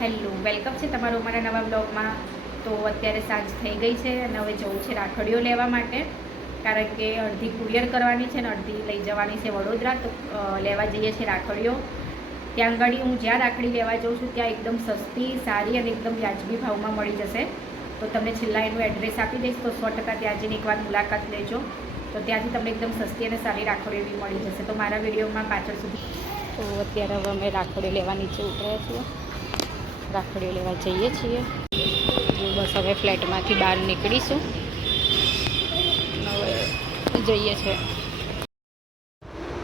Hello, welcome છે તમારું અમારા નવા બ્લોગમાં. તો અત્યારે સાંજ થઈ ગઈ છે અને હવે જવું છે રાખડીઓ લેવા માટે, કારણ કે અડધી કુરિયર કરવાની છે ને અડધી લઈ જવાની છે વડોદરા. તો લેવા જઈએ છીએ રાખડીઓ. ત્યાં આગળ હું જ્યાં રાખડી લેવા જાઉં છું ત્યાં એકદમ સસ્તી, સારી અને એકદમ વ્યાજબી ભાવમાં મળી જશે. તો તમને છેલ્લા એનું એડ્રેસ આપી દઈશ, તો 100% ત્યાં જઈને એકવાર મુલાકાત લેજો. તો ત્યાંથી તમને એકદમ સસ્તી અને સારી રાખડીઓ એવી મળી જશે. તો મારા વિડીયોમાં પાછળ સુધી. તો અત્યારે હવે અમે રાખડીઓ લેવા નીચે ઉતર્યા છીએ, રાખડીઓ લેવા જઈએ છીએ. બસ હવે ફ્લેટમાંથી બહાર નીકળીશું, હવે જઈએ છીએ.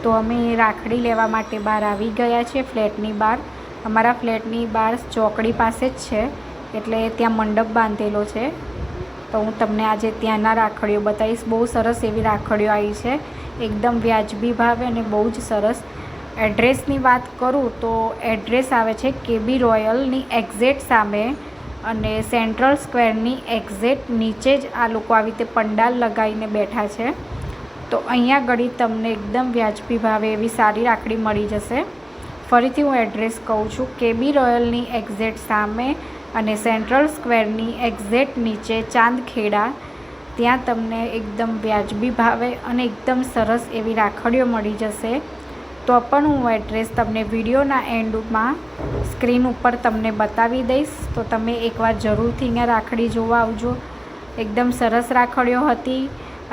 તો અમે રાખડી લેવા માટે બહાર આવી ગયા છીએ, ફ્લેટની બહાર. અમારા ફ્લેટની બહાર ચોકડી પાસે જ છે, એટલે ત્યાં મંડપ બાંધેલો છે. તો હું તમને આજે ત્યાંના રાખડીઓ બતાવીશ. બહુ સરસ એવી રાખડીઓ આવી છે, એકદમ વ્યાજબી ભાવે અને બહુ જ સરસ. એડ્રેસની વાત કરું તો એડ્રેસ આવે છે KB રોયલની એક્ઝેક્ટ સામે અને સેન્ટ્રલ સ્ક્વેરની એક્ઝેક્ટ નીચે જ આ લોકો આવી રીતે પંડાલ લગાવીને બેઠા છે. તો અહીંયા આગળ તમને એકદમ વ્યાજબી ભાવે એવી સારી રાખડી મળી જશે. ફરીથી હું એડ્રેસ કહું છું, KB રોયલની એક્ઝેક્ટ સામે અને સેન્ટ્રલ સ્ક્વેરની એક્ઝેક્ટ નીચે ચાંદખેડા. ત્યાં તમને એકદમ વ્યાજબી ભાવે અને એકદમ સરસ એવી રાખડીઓ મળી જશે. તો પણ હું એડ્રેસ તમને વિડીયોના એન્ડમાં સ્ક્રીન ઉપર તમને બતાવી દઈશ. તો તમે એકવાર જરૂરથી અહીંયા રાખડી જોવા આવજો. એકદમ સરસ રાખડીઓ હતી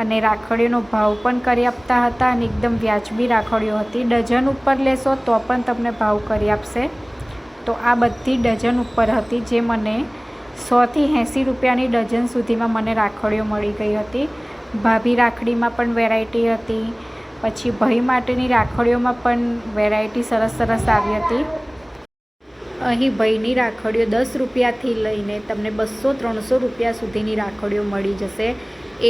અને રાખડીઓનો ભાવ પણ કરી આપતા હતા અને એકદમ વ્યાજબી રાખડીઓ હતી. ડઝન ઉપર લેશો તો પણ તમને ભાવ કરી આપશે. તો આ બધી ડઝન ઉપર હતી, જે મને 100થી 80 રૂપિયાની ડઝન સુધીમાં મને રાખડીઓ મળી ગઈ હતી. ભાભી રાખડીમાં પણ વેરાયટી હતી, પછી ભાઈ માટેની રાખડીઓમાં પણ વેરાયટી સરસ સરસ આવી હતી. અહીં ભાઈની રાખડીઓ 10 રૂપિયાથી લઈને તમને 200-300 રૂપિયા સુધીની રાખડીઓ મળી જશે.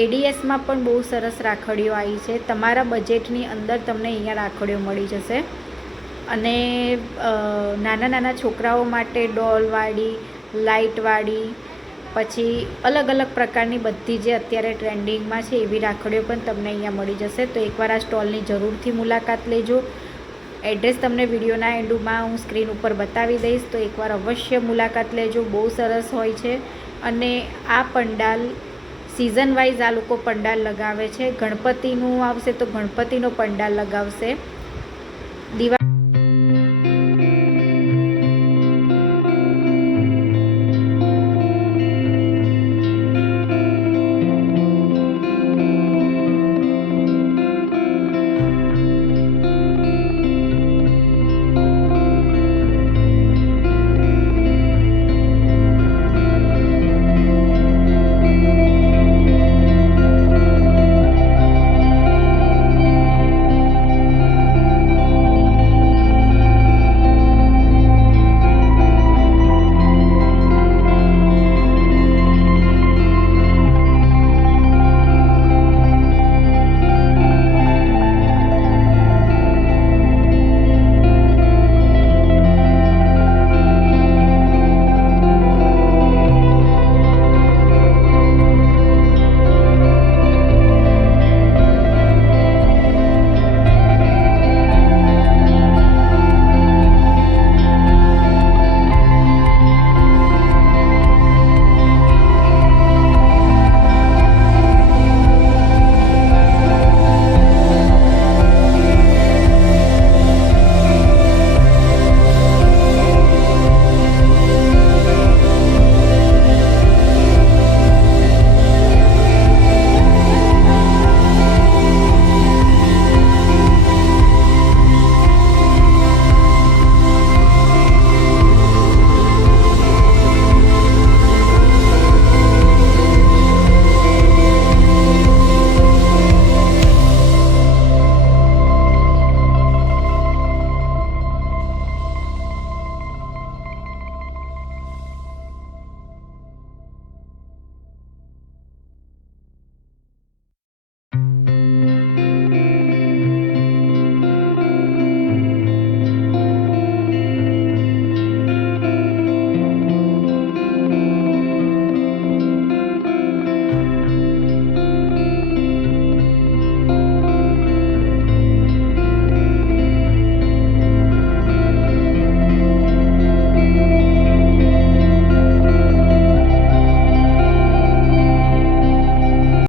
ADSમાં પણ બહુ સરસ રાખડીઓ આવી છે. તમારા બજેટની અંદર તમને અહીંયા રાખડીઓ મળી જશે. અને નાના નાના છોકરાઓ માટે ડોલવાળી, લાઇટવાળી, પછી અલગ અલગ પ્રકારની બધી જે અત્યારે ટ્રેન્ડિંગમાં છે એવી રાખડીઓ પણ તમને અહીંયા મળી જશે. તો એકવાર આ સ્ટોલની જરૂરથી મુલાકાત લેજો. એડ્રેસ તમને વિડીયોના એન્ડમાં હું સ્ક્રીન ઉપર બતાવી દઈશ, તો એકવાર અવશ્ય મુલાકાત લેજો. બહુ સરસ હોય છે. અને આ પંડાલ સિઝન વાઇઝ આ લોકો પંડાલ લગાવે છે. ગણપતિનું આવશે તો ગણપતિનો પંડાલ લગાવશે.